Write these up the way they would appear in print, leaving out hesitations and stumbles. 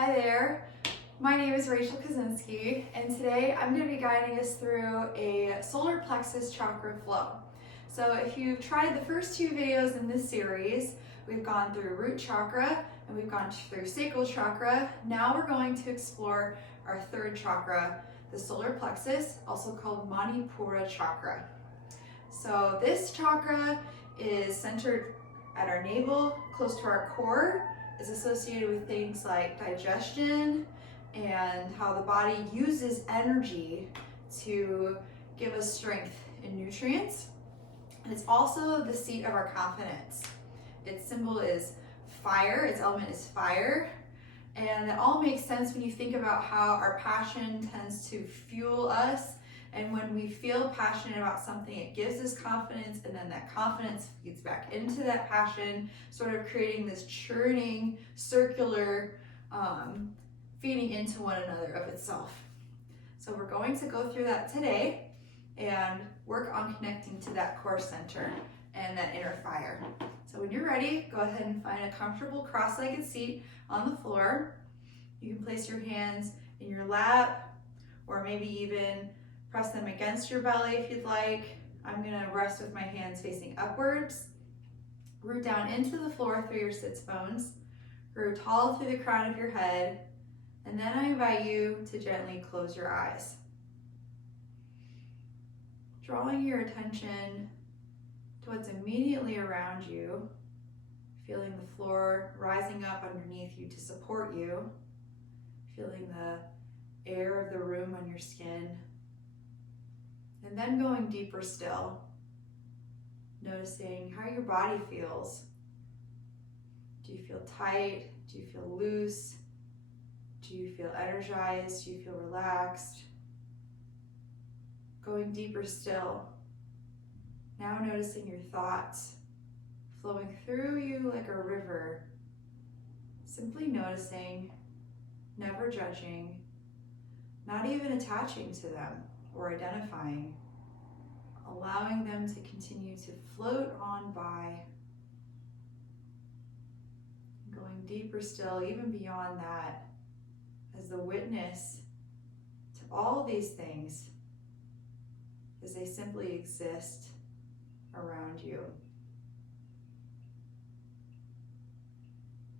Hi there, my name is Rachel Kaczynski, and today I'm going to be guiding us through a Solar Plexus Chakra flow. So if you've tried the first two videos in this series, we've gone through root chakra and we've gone through sacral chakra. Now we're going to explore our third chakra, the Solar Plexus, also called Manipura chakra. So this chakra is centered at our navel, close to our core. Is associated with things like digestion and how the body uses energy to give us strength and nutrients. And it's also the seat of our confidence. Its symbol is fire, its element is fire. And it all makes sense when you think about how our passion tends to fuel us. And when we feel passionate about something, it gives us confidence, and then that confidence feeds back into that passion, sort of creating this churning, circular feeding into one another of itself. So we're going to go through that today and work on connecting to that core center and that inner fire. So when you're ready, go ahead and find a comfortable cross-legged seat on the floor. You can place your hands in your lap, or maybe even press them against your belly if you'd like. I'm gonna rest with my hands facing upwards. Root down into the floor through your sits bones. Grow tall through the crown of your head. And then I invite you to gently close your eyes. Drawing your attention to what's immediately around you, feeling the floor rising up underneath you to support you, feeling the air of the room on your skin. And then going deeper still, noticing how your body feels. Do you feel tight? Do you feel loose? Do you feel energized? Do you feel relaxed? Going deeper still, now noticing your thoughts flowing through you like a river. Simply noticing, never judging, not even attaching to them or identifying, allowing them to continue to float on by. Going deeper still, even beyond that, as the witness to all these things as they simply exist around you.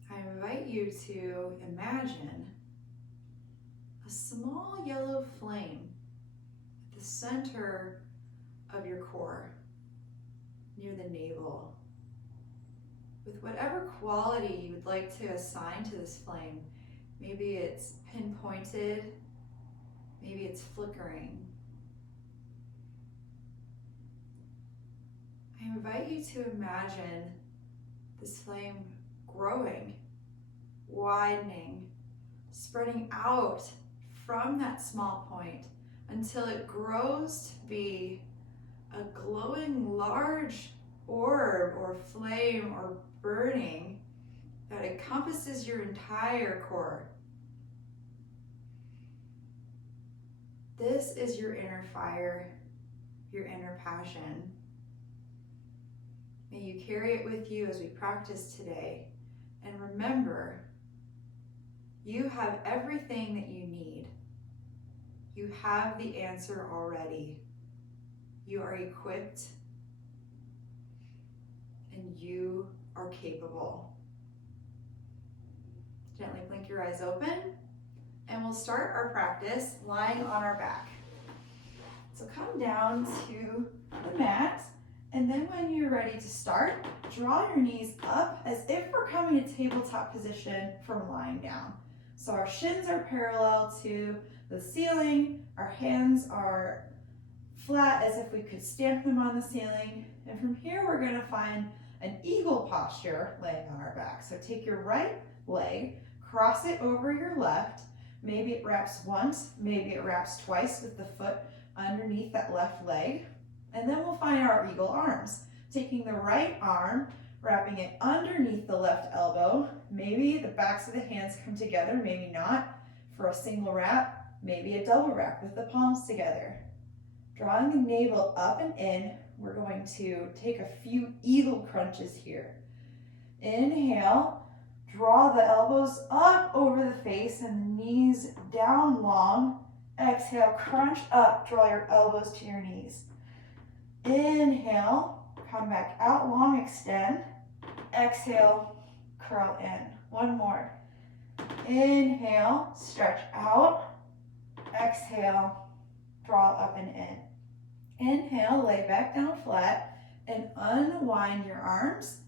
I invite you to imagine a small yellow flame at the center of your core, near the navel, with whatever quality you would like to assign to this flame. Maybe it's pinpointed, maybe it's flickering. I invite you to imagine this flame growing, widening, spreading out from that small point until it grows to be a glowing large orb or flame or burning that encompasses your entire core. This is your inner fire, your inner passion. May you carry it with you as we practice today. And remember, you have everything that you need. You have the answer already. You are equipped and you are capable. Gently blink your eyes open, and we'll start our practice lying on our back. So come down to the mat, and then when you're ready to start, draw your knees up as if we're coming to tabletop position from lying down. So our shins are parallel to the ceiling, our hands are flat as if we could stamp them on the ceiling, and from here we're going to find an eagle posture laying on our back. So take your right leg, cross it over your left. Maybe it wraps once, maybe it wraps twice with the foot underneath that left leg. And then we'll find our eagle arms. Taking the right arm, wrapping it underneath the left elbow. Maybe the backs of the hands come together, maybe not. For a single wrap, maybe a double wrap with the palms together. Drawing the navel up and in, we're going to take a few eagle crunches here. Inhale, draw the elbows up over the face and the knees down long. Exhale, crunch up, draw your elbows to your knees. Inhale, come back out long, extend. Exhale, curl in. One more. Inhale, stretch out. Exhale, draw up and in. Inhale, lay back down flat and unwind your arms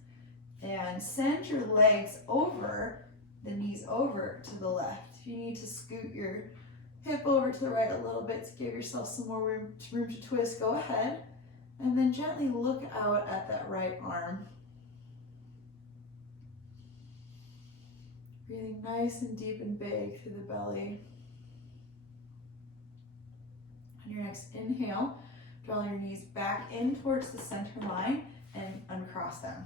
and send your legs over, the knees over to the left. If you need to scoot your hip over to the right a little bit to give yourself some more room to twist, go ahead. And then gently look out at that right arm. Breathing nice and deep and big through the belly. On your next inhale, draw your knees back in towards the center line and uncross them.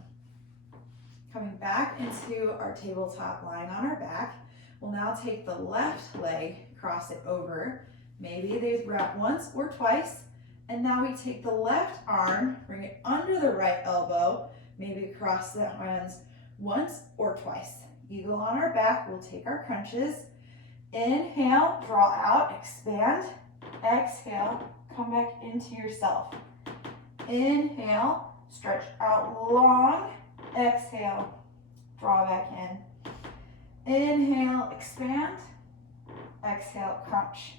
Coming back into our tabletop, lying on our back, we'll now take the left leg, cross it over. Maybe they wrap once or twice. And now we take the left arm, bring it under the right elbow, maybe cross the hands once or twice. Eagle on our back, we'll take our crunches. Inhale, draw out, expand. Exhale, come back into yourself. Inhale, stretch out long. Exhale, draw back in. Inhale, expand. Exhale, crunch.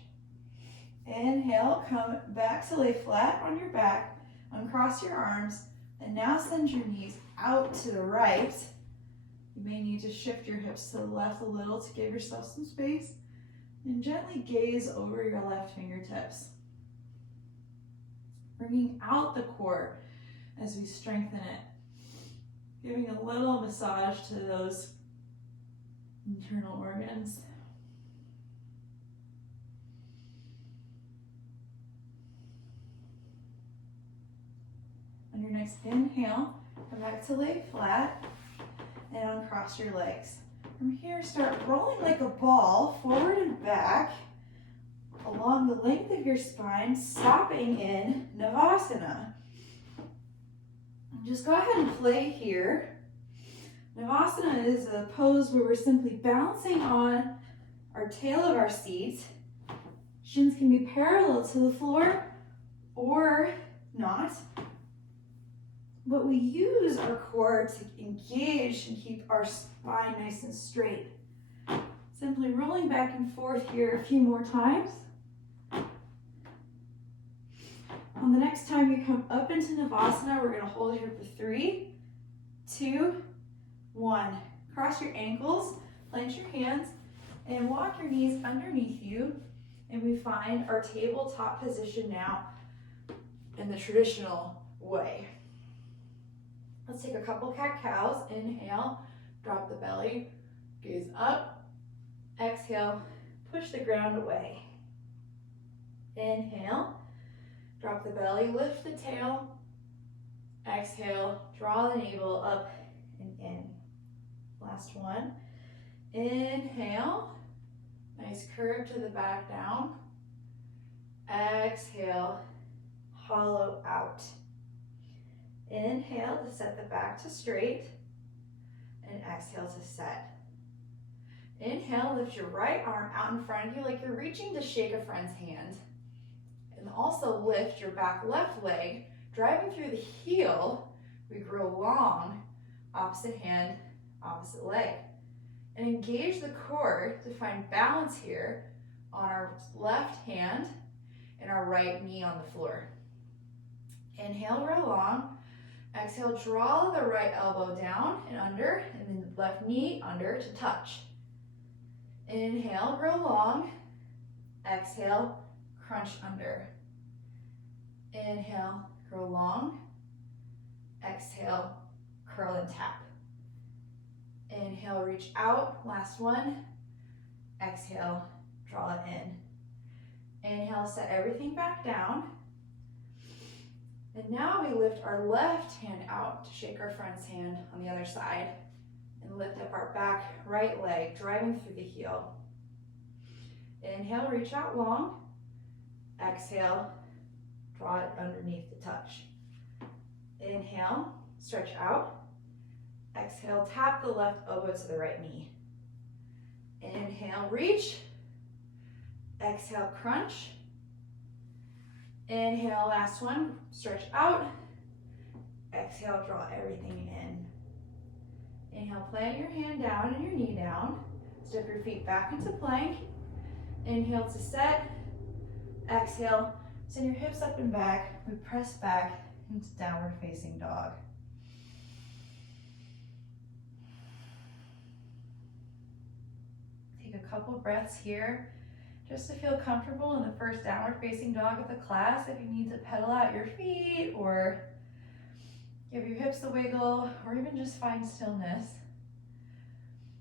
Inhale, come back to lay flat on your back, uncross your arms, and now send your knees out to the right. You may need to shift your hips to the left a little to give yourself some space, and gently gaze over your left fingertips. Bringing out the core as we strengthen it. Giving a little massage to those internal organs. On your next inhale, come back to lay flat and uncross your legs. From here, start rolling like a ball, forward and back, along the length of your spine, stopping in Navasana. Just go ahead and play here. Navasana is a pose where we're simply balancing on our tail of our seat. Shins can be parallel to the floor or not. But we use our core to engage and keep our spine nice and straight. Simply rolling back and forth here a few more times. On the next time you come up into Navasana, we're going to hold here for 3, 2, 1. Cross your ankles, plant your hands, and walk your knees underneath you. And we find our tabletop position now in the traditional way. Let's take a couple cat-cows. Inhale, drop the belly, gaze up. Exhale, push the ground away. Inhale, drop the belly, lift the tail. Exhale, draw the navel up and in. Last one. Inhale, nice curve to the back down. Exhale, hollow out. Inhale to set the back to straight, and exhale to set. Inhale, lift your right arm out in front of you like you're reaching to shake a friend's hand. And also lift your back left leg, driving through the heel. We grow long, opposite hand, opposite leg. And engage the core to find balance here on our left hand and our right knee on the floor. Inhale, roll long. Exhale, draw the right elbow down and under, and then the left knee under to touch. Inhale, grow long. Exhale, crunch under. Inhale, grow long. Exhale, curl and tap. Inhale, reach out. Last one. Exhale, draw it in. Inhale, set everything back down. And now we lift our left hand out to shake our friend's hand on the other side and lift up our back right leg, driving through the heel. Inhale, reach out long. Exhale, draw it underneath to touch. Inhale, stretch out. Exhale, tap the left elbow to the right knee. Inhale, reach. Exhale, crunch. Inhale, last one, stretch out. Exhale, draw everything in. Inhale, plant your hand down and your knee down. Step your feet back into plank. Inhale to set. Exhale, send your hips up and back. We press back into downward facing dog. Take a couple breaths here just to feel comfortable in the first downward facing dog of the class. If you need to pedal out your feet or give your hips a wiggle or even just find stillness.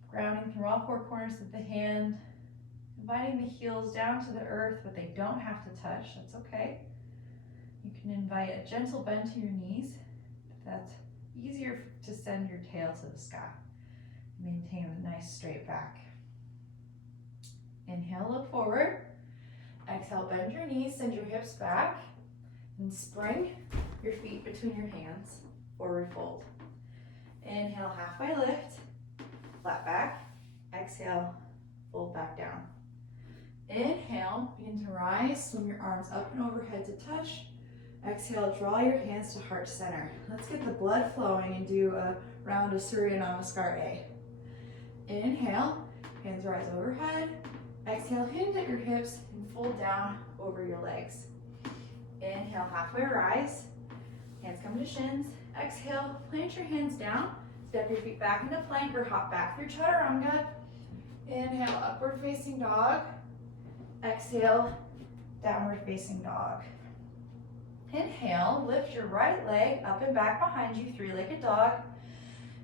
Grounding through all four corners of the hand. Inviting the heels down to the earth, but they don't have to touch. That's okay. You can invite a gentle bend to your knees. If that's easier to send your tail to the sky. Maintain a nice straight back. Inhale, look forward. Exhale, bend your knees, send your hips back, and spring your feet between your hands. Forward fold. Inhale, halfway lift, flat back. Exhale, fold back down. Inhale, begin to rise, swim your arms up and overhead to touch. Exhale, draw your hands to heart center. Let's get the blood flowing and do a round of Surya Namaskar. Inhale, hands rise overhead. Exhale, hinge at your hips and fold down over your legs. Inhale, halfway rise. Hands come to shins. Exhale, plant your hands down. Step your feet back into plank or hop back through chaturanga. Inhale, upward facing dog. Exhale, downward facing dog. Inhale, lift your right leg up and back behind you, three-legged dog.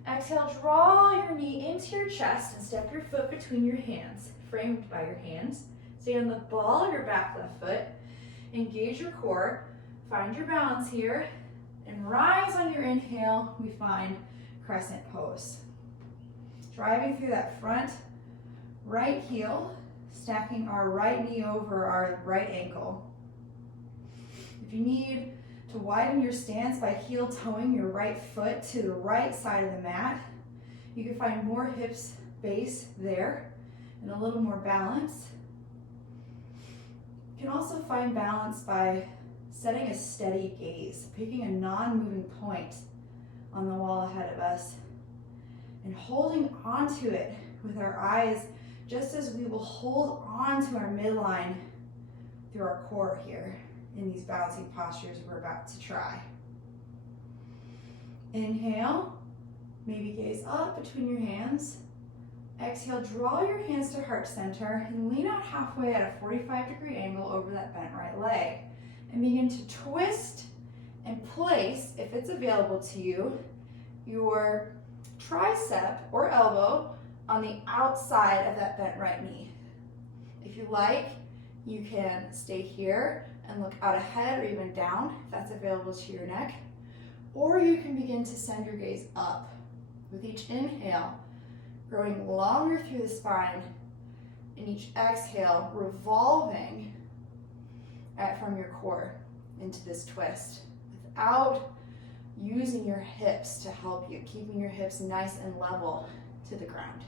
Exhale, draw your knee into your chest and step your foot between your hands, framed by your hands. Stay on the ball of your back left foot. Engage your core. Find your balance here. And rise on your inhale, we find crescent pose. Driving through that front right heel, stacking our right knee over our right ankle. If you need to widen your stance by heel toeing your right foot to the right side of the mat, you can find more hip space there and a little more balance. You can also find balance by setting a steady gaze, picking a non-moving point on the wall ahead of us and holding onto it with our eyes just as we will hold on to our midline through our core here in these balancing postures we're about to try. Inhale, maybe gaze up between your hands. Exhale, draw your hands to heart center and lean out halfway at a 45-degree angle over that bent right leg. And begin to twist and place, if it's available to you, your tricep or elbow on the outside of that bent right knee. If you like, you can stay here and look out ahead or even down if that's available to your neck. Or you can begin to send your gaze up with each inhale, growing longer through the spine, and each exhale, revolving from your core into this twist without using your hips to help you, keeping your hips nice and level to the ground.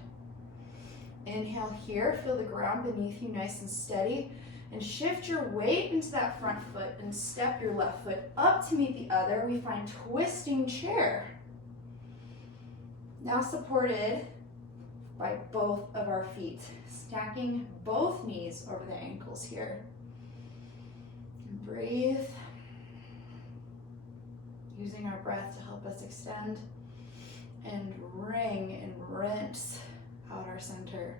Inhale here, feel the ground beneath you nice and steady, and shift your weight into that front foot and step your left foot up to meet the other. We find twisting chair. Now supported by both of our feet, stacking both knees over the ankles here. And breathe, using our breath to help us extend and wring and rinse out our center.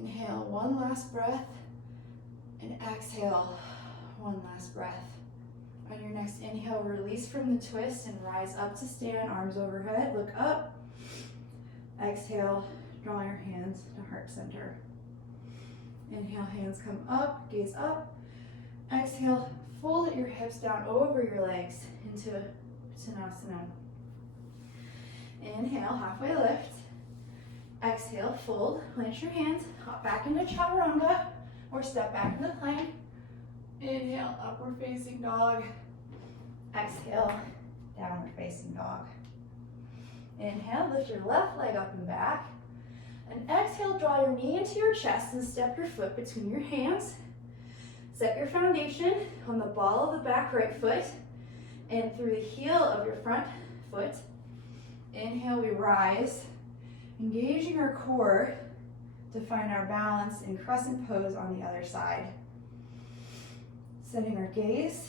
Inhale, one last breath, and exhale, one last breath. On your next inhale, release from the twist and rise up to stand, arms overhead, look up. Exhale, draw your hands to heart center. Inhale, hands come up, gaze up. Exhale, fold your hips down over your legs into Uttanasana. Inhale, halfway lift. Exhale, fold, plant your hands, hop back into chaturanga or step back into plank. Inhale, upward facing dog. Exhale, downward facing dog. Inhale, lift your left leg up and back. And exhale, draw your knee into your chest and step your foot between your hands. Set your foundation on the ball of the back right foot and through the heel of your front foot. Inhale, we rise, engaging our core to find our balance in crescent pose on the other side. Setting our gaze,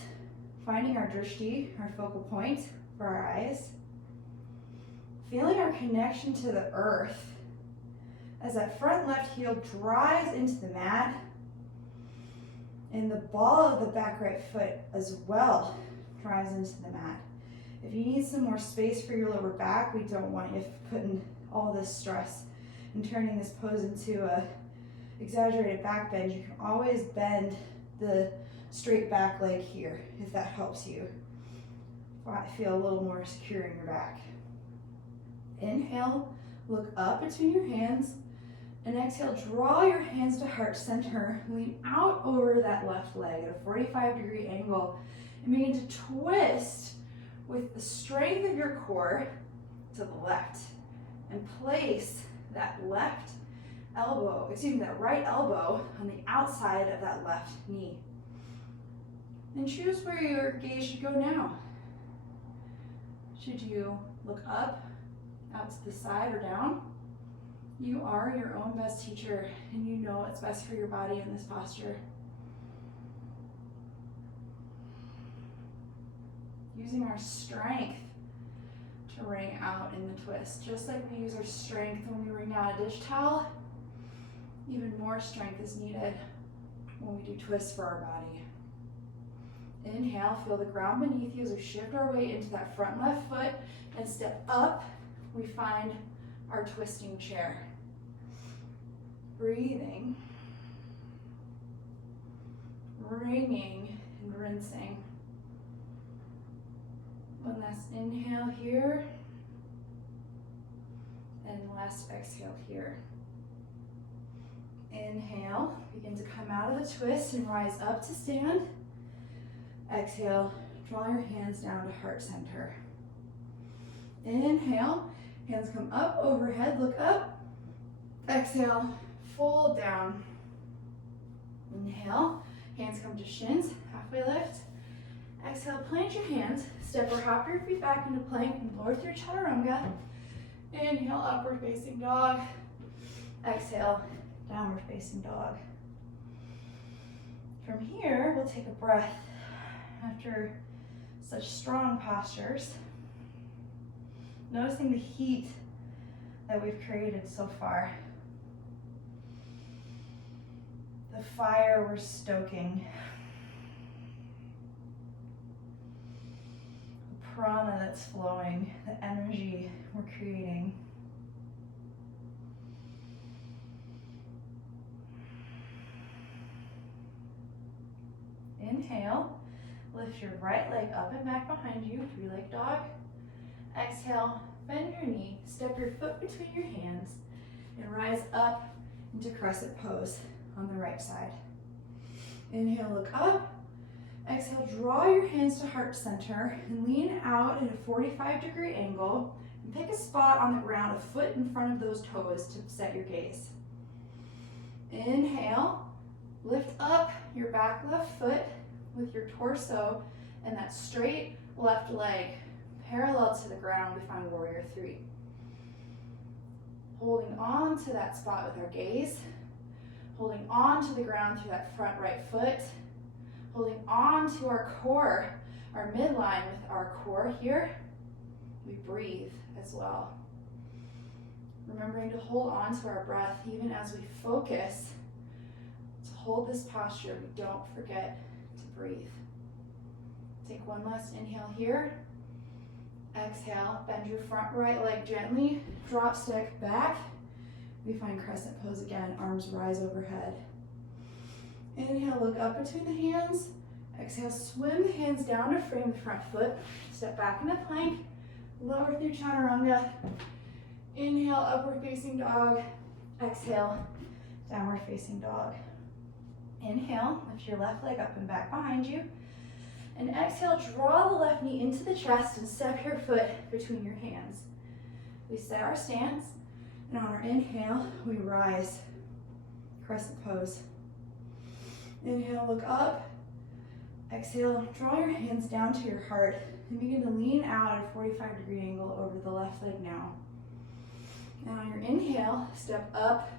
finding our drishti, our focal point for our eyes. Feeling our connection to the earth as that front left heel drives into the mat and the ball of the back right foot as well drives into the mat. If you need some more space for your lower back, we don't want you putting all this stress and turning this pose into a exaggerated back bend. You can always bend the straight back leg here if that helps you feel a little more secure in your back. Inhale, look up between your hands, and exhale, draw your hands to heart center, lean out over that left leg at a 45-degree angle, and begin to twist with the strength of your core to the left, and place that right elbow on the outside of that left knee. And choose where your gaze should go now. Should you look up, out to the side, or down? You are your own best teacher, and you know what's best for your body in this posture. Using our strength to wring out in the twist. Just like we use our strength when we wring out a dish towel, even more strength is needed when we do twists for our body. Inhale, feel the ground beneath you as we shift our weight into that front left foot and step up. We find our twisting chair. Breathing, wringing and rinsing. One last inhale here, and last exhale here. Inhale, begin to come out of the twist and rise up to stand. Exhale, draw your hands down to heart center. Inhale, hands come up overhead, look up. Exhale, fold down. Inhale, hands come to shins, halfway lift. Exhale, plant your hands, step or hop your feet back into plank and lower through chaturanga. Inhale, upward facing dog. Exhale, downward facing dog. From here, we'll take a breath after such strong postures. Noticing the heat that we've created so far. The fire we're stoking. The prana that's flowing, the energy we're creating. Inhale, lift your right leg up and back behind you, three-leg dog. Exhale, bend your knee, step your foot between your hands, and rise up into crescent pose on the right side. Inhale, look up. Exhale, draw your hands to heart center and lean out at a 45-degree angle and pick a spot on the ground, a foot in front of those toes to set your gaze. Inhale, lift up your back left foot with your torso and that straight left leg parallel to the ground. We find warrior three. Holding on to that spot with our gaze, holding on to the ground through that front right foot, holding on to our core, our midline with our core here. We breathe as well. Remembering to hold on to our breath even as we focus to hold this posture. We don't forget to breathe. Take one last inhale here. Exhale, bend your front right leg gently, drop stick back. We find crescent pose again, arms rise overhead. Inhale, look up between the hands. Exhale, swim the hands down to frame the front foot. Step back into plank, lower through chaturanga. Inhale, upward facing dog. Exhale, downward facing dog. Inhale, lift your left leg up and back behind you. And exhale, draw the left knee into the chest and step your foot between your hands. We set our stance, and on our inhale, we rise, crescent pose. Inhale, look up. Exhale, draw your hands down to your heart and begin to lean out at a 45-degree angle over the left leg now. And on your inhale, step up,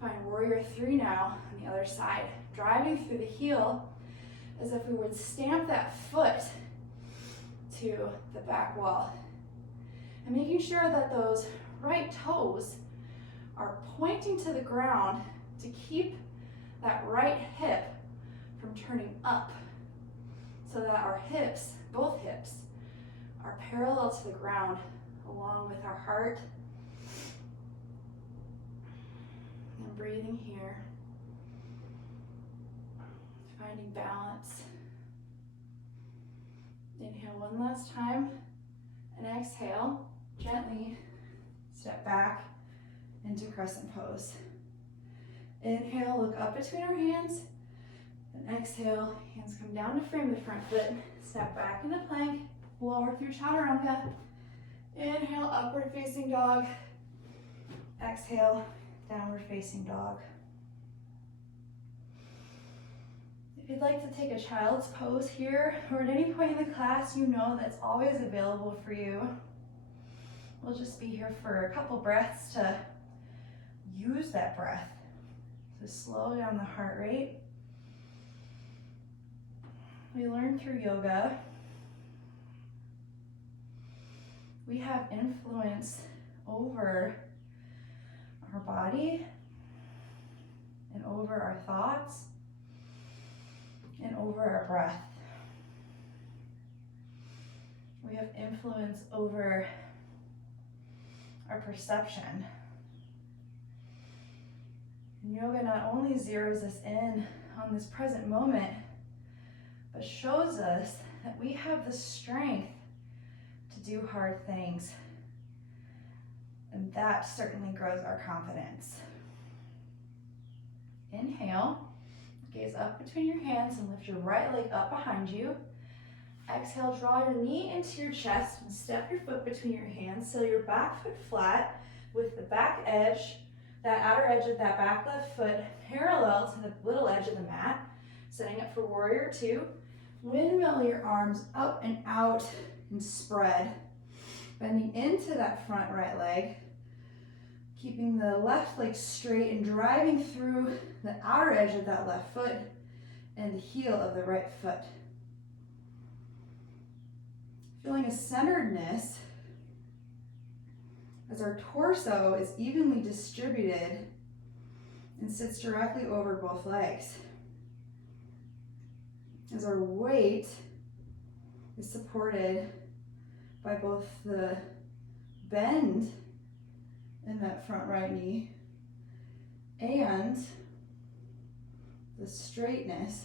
find warrior 3 now on the other side, driving through the heel as if we would stamp that foot to the back wall. And making sure that those right toes are pointing to the ground to keep that right hip from turning up, so that our hips, both hips, are parallel to the ground along with our heart. And breathing here, finding balance. Inhale one last time, and exhale, gently step back into crescent pose. Inhale, look up between our hands, and exhale, hands come down to frame the front foot, step back into plank, lower through chaturanga. Inhale, upward facing dog. Exhale, downward facing dog. If you'd like to take a child's pose here, or at any point in the class, you know that's always available for you. We'll just be here for a couple breaths to use that breath. So slow down the heart rate. We learn through yoga. We have influence over our body and over our thoughts and over our breath. We have influence over our perception. And yoga not only zeroes us in on this present moment, but shows us that we have the strength to do hard things. And that certainly grows our confidence. Inhale, gaze up between your hands and lift your right leg up behind you. Exhale, draw your knee into your chest and step your foot between your hands so your back foot flat with the back edge, that outer edge of that back left foot parallel to the little edge of the mat. Setting up for warrior 2. Windmill your arms up and out and spread. Bending into that front right leg. Keeping the left leg straight and driving through the outer edge of that left foot and the heel of the right foot. Feeling a centeredness as our torso is evenly distributed and sits directly over both legs. As our weight is supported by both the bend in that front right knee and the straightness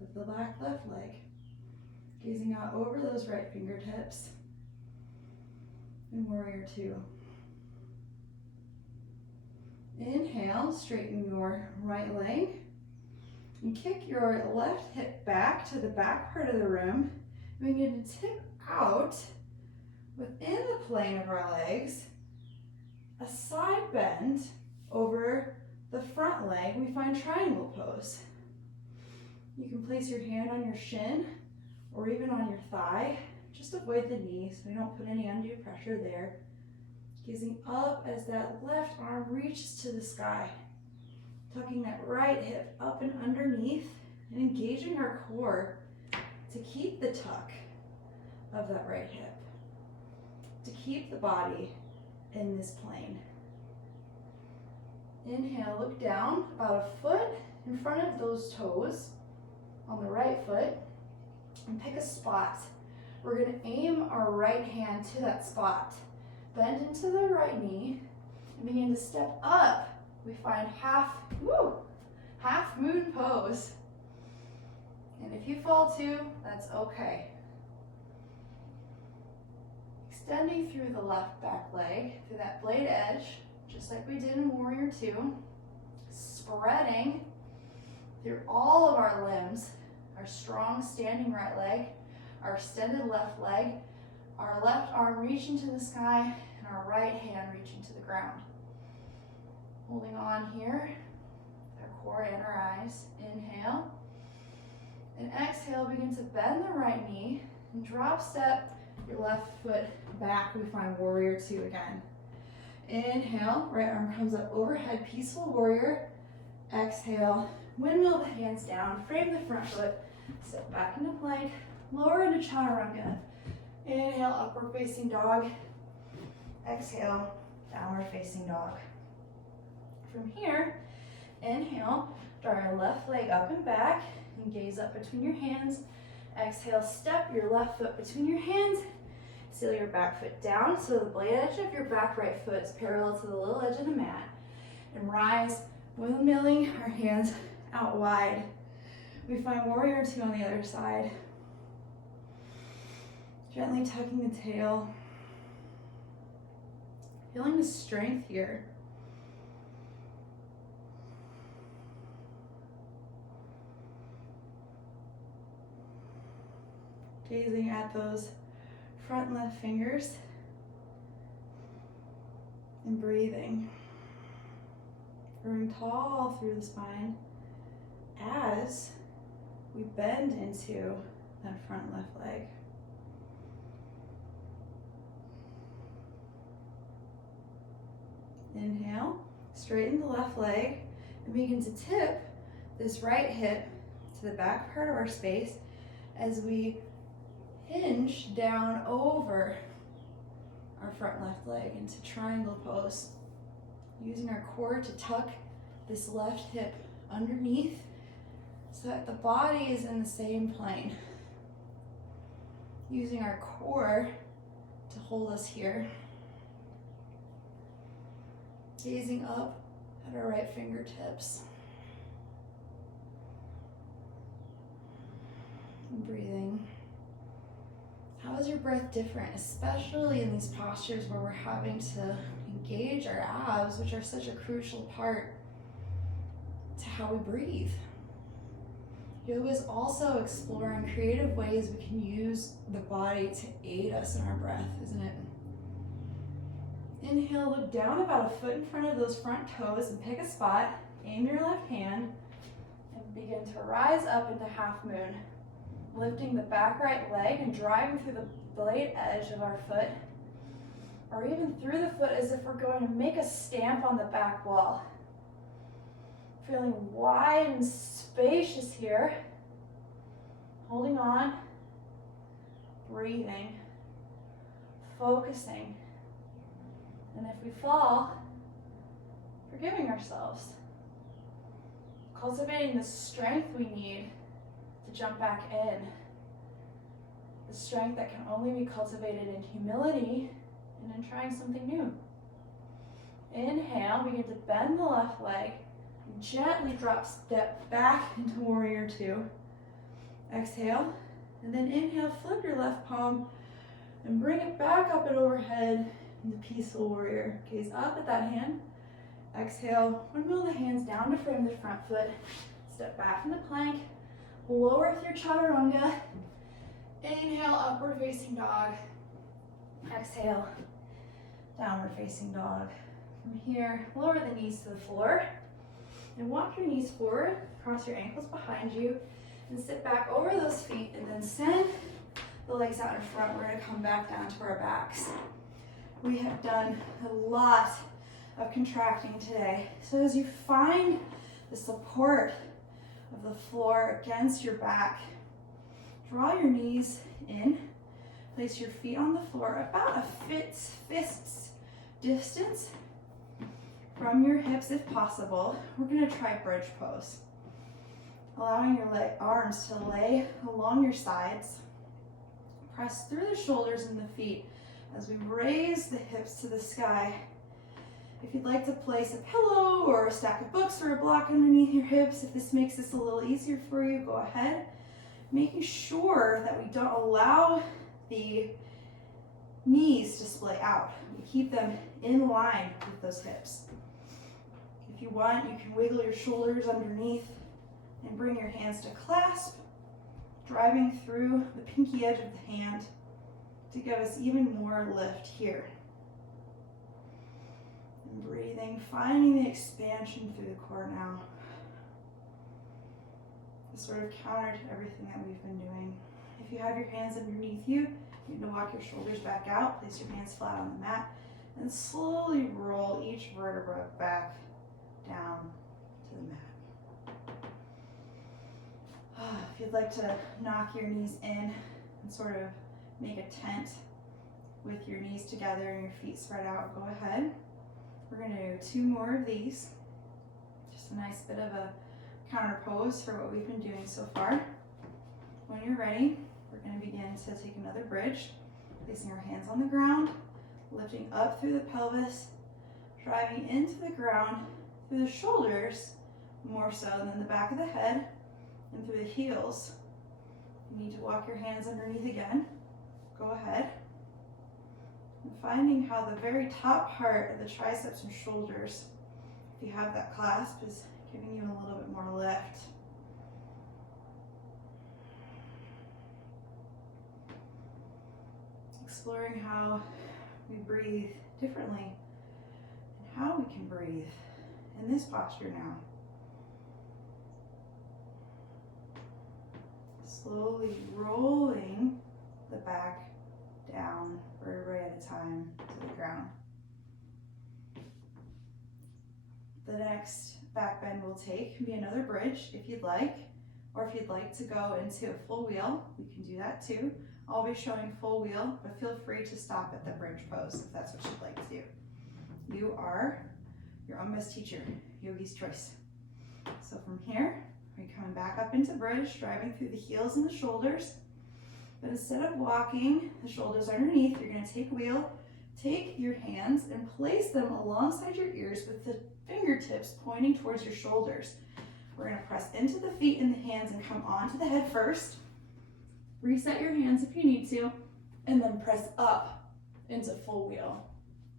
of the back left leg. Gazing out over those right fingertips in warrior 2. Inhale, straighten your right leg and kick your left hip back to the back part of the room. And begin to tip out within the plane of our legs, a side bend over the front leg. We find triangle pose. You can place your hand on your shin or even on your thigh. Just avoid the knee so we don't put any undue pressure there. Gazing up as that left arm reaches to the sky. Tucking that right hip up and underneath and engaging our core to keep the tuck of that right hip. To keep the body in this plane. Inhale, look down about a foot in front of those toes on the right foot and pick a spot. We're going to aim our right hand to that spot. Bend into the right knee and begin to step up. We find half moon pose. And if you fall too, that's okay. Extending through the left back leg, through that blade edge, just like we did in warrior 2. Spreading through all of our limbs, our strong standing right leg, our extended left leg, our left arm reaching to the sky, and and our right hand reaching to the ground. Holding on here, our core and our eyes. Inhale. And exhale, begin to bend the right knee and drop step your left foot back. We find warrior two again. Inhale, right arm comes up overhead, peaceful warrior. Exhale, windmill the hands down, frame the front foot, step back into plank, lower into chaturanga. Inhale, upward facing dog. Exhale, downward facing dog. From here, inhale, draw your left leg up and back and gaze up between your hands. Exhale, step your left foot between your hands. Seal your back foot down so the blade edge of your back right foot is parallel to the little edge of the mat. And rise, windmilling our hands out wide. We find warrior two on the other side. Gently tucking the tail. Feeling the strength here. Gazing at those front left fingers and breathing. Growing tall through the spine as we bend into that front left leg. Inhale, straighten the left leg and begin to tip this right hip to the back part of our space as we hinge down over our front left leg into triangle pose. Using our core to tuck this left hip underneath so that the body is in the same plane. Using our core to hold us here. Gazing up at our right fingertips. And breathing. How is your breath different, especially in these postures where we're having to engage our abs, which are such a crucial part to how we breathe? Yoga is also exploring creative ways we can use the body to aid us in our breath, isn't it? Inhale, look down about a foot in front of those front toes and pick a spot. Aim your left hand and begin to rise up into half moon. Lifting the back right leg and driving through the blade edge of our foot, or even through the foot as if we're going to make a stamp on the back wall. Feeling wide and spacious here. Holding on, breathing, focusing. And if we fall, forgiving ourselves. Cultivating the strength we need to jump back in. The strength that can only be cultivated in humility and in trying something new. Inhale, begin to bend the left leg and gently drop step back into warrior two. Exhale, and then inhale, flip your left palm and bring it back up and overhead into peaceful warrior. Gaze up at that hand. Exhale, windmill the hands down to frame the front foot. Step back into plank. Lower through chaturanga. Inhale, upward facing dog. Exhale, downward facing dog. From here, lower the knees to the floor. And walk your knees forward, cross your ankles behind you, and sit back over those feet, and then send the legs out in front. We're gonna come back down to our backs. We have done a lot of contracting today. So as you find the support of the floor against your back, draw your knees in, place your feet on the floor about a fist's distance from your hips if possible. We're gonna try bridge pose. Allowing your arms to lay along your sides. Press through the shoulders and the feet as we raise the hips to the sky. If you'd like to place a pillow or a stack of books or a block underneath your hips, if this makes this a little easier for you, go ahead. Making sure that we don't allow the knees to splay out. We keep them in line with those hips. If you want, you can wiggle your shoulders underneath and bring your hands to clasp, driving through the pinky edge of the hand to give us even more lift here. And breathing, finding the expansion through the core now. It's sort of counter to everything that we've been doing. If you have your hands underneath you, you need to walk your shoulders back out, place your hands flat on the mat, and slowly roll each vertebra back down to the mat. If you'd like to knock your knees in and sort of make a tent with your knees together and your feet spread out, go ahead. We're going to do 2 more of these. Just a nice bit of a counter pose for what we've been doing so far. When you're ready, we're going to begin to take another bridge, placing our hands on the ground, lifting up through the pelvis, driving into the ground through the shoulders, more so than the back of the head, and through the heels. You need to walk your hands underneath again. Go ahead. And finding how the very top part of the triceps and shoulders, if you have that clasp, is giving you a little bit more lift. Exploring how we breathe differently and how we can breathe in this posture now. Slowly rolling the back down, vertebrae at a time, to the ground. The next back bend we'll take can be another bridge if you'd like, or if you'd like to go into a full wheel, we can do that too. I'll be showing full wheel, but feel free to stop at the bridge pose if that's what you'd like to do. You are your own best teacher, yogi's choice. So from here, we're coming back up into bridge, driving through the heels and the shoulders. But instead of walking the shoulders underneath, you're going to take a wheel, take your hands and place them alongside your ears with the fingertips pointing towards your shoulders. We're going to press into the feet and the hands and come onto the head first. Reset your hands if you need to, and then press up into full wheel.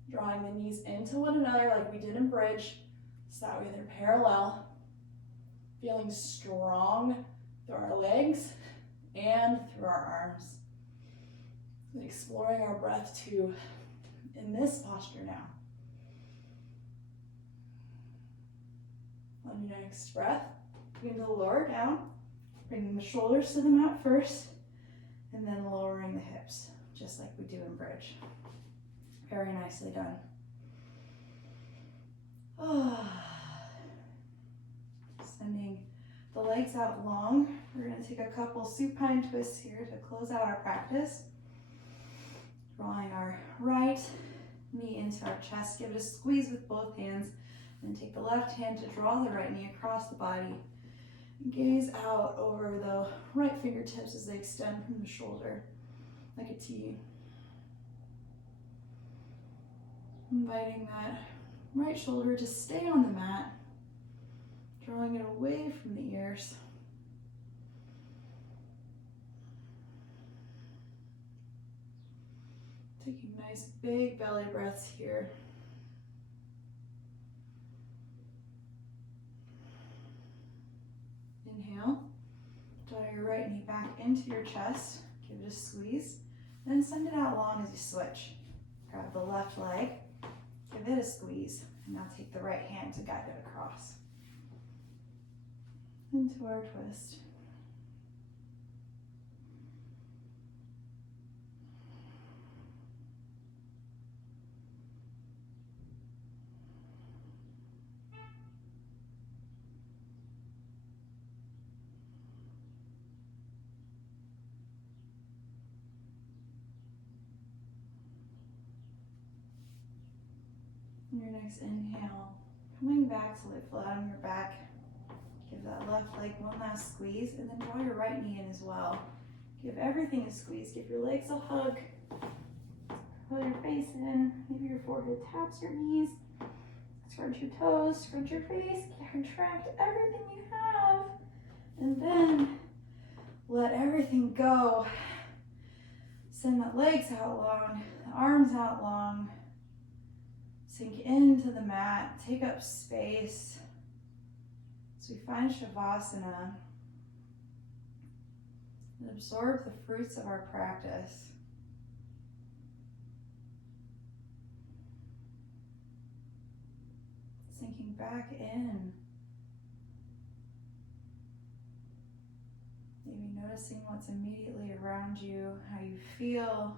Drawing the knees into one another like we did in bridge, so that way they're parallel. Feeling strong through our legs and through our arms. And exploring our breath too in this posture now. On your next breath, begin to lower down, bringing the shoulders to the mat first, and then lowering the hips, just like we do in bridge. Very nicely done. Sending the legs out long. We're going to take a couple supine twists here to close out our practice. Drawing our right knee into our chest. Give it a squeeze with both hands. And take the left hand to draw the right knee across the body. Gaze out over the right fingertips as they extend from the shoulder like a T. Inviting that right shoulder to stay on the mat, drawing it away from the ears. Taking nice big belly breaths here. Inhale, draw your right knee back into your chest, give it a squeeze, then send it out long as you switch. Grab the left leg, give it a squeeze, and now take the right hand to guide it across. Into our twist. On your next inhale, coming back to lay flat on your back. Give that left leg one last squeeze, and then draw your right knee in as well. Give everything a squeeze. Give your legs a hug. Pull your face in. Maybe your forehead taps your knees. Scrunch your toes, scrunch your face. Contract everything you have. And then let everything go. Send the legs out long, the arms out long. Sink into the mat, take up space as we find Shavasana and absorb the fruits of our practice. . back in. Maybe noticing what's immediately around you, how you feel,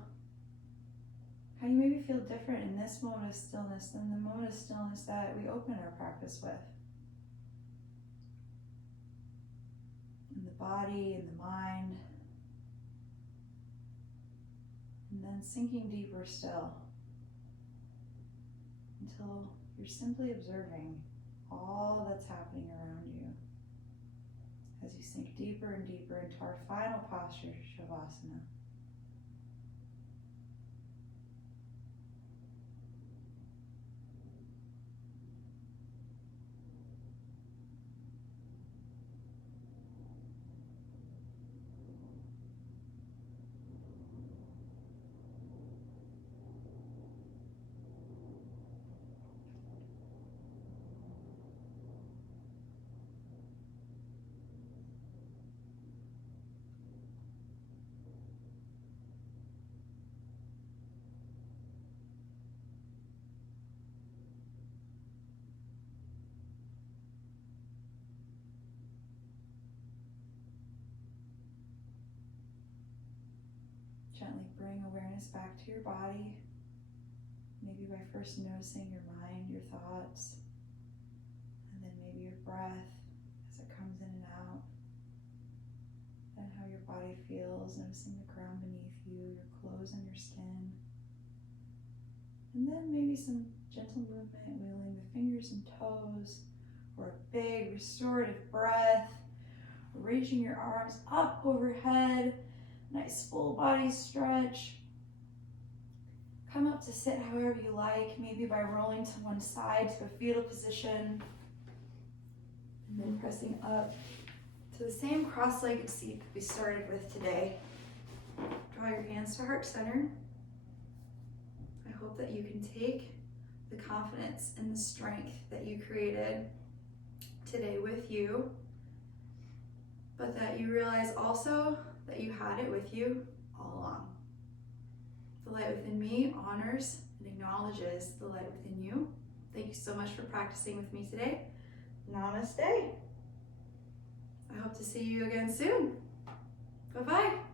how you maybe feel different in this moment of stillness than the moment of stillness that we open our practice with. In the body, in the mind, and then sinking deeper still until you're simply observing all that's happening around you as you sink deeper and deeper into our final posture, Shavasana. Gently bring awareness back to your body, maybe by first noticing your mind, your thoughts, and then maybe your breath as it comes in and out, and how your body feels, noticing the ground beneath you, your clothes on your skin, and then maybe some gentle movement, wiggling the fingers and toes, or a big restorative breath, reaching your arms up overhead. Nice full body stretch. Come up to sit however you like, maybe by rolling to one side to a fetal position, and then pressing up to the same cross-legged seat that we started with today. Draw your hands to heart center. I hope that you can take the confidence and the strength that you created today with you, but that you realize also that you had it with you all along. The light within me honors and acknowledges the light within you. Thank you so much for practicing with me today. Namaste. I hope to see you again soon. Bye-bye.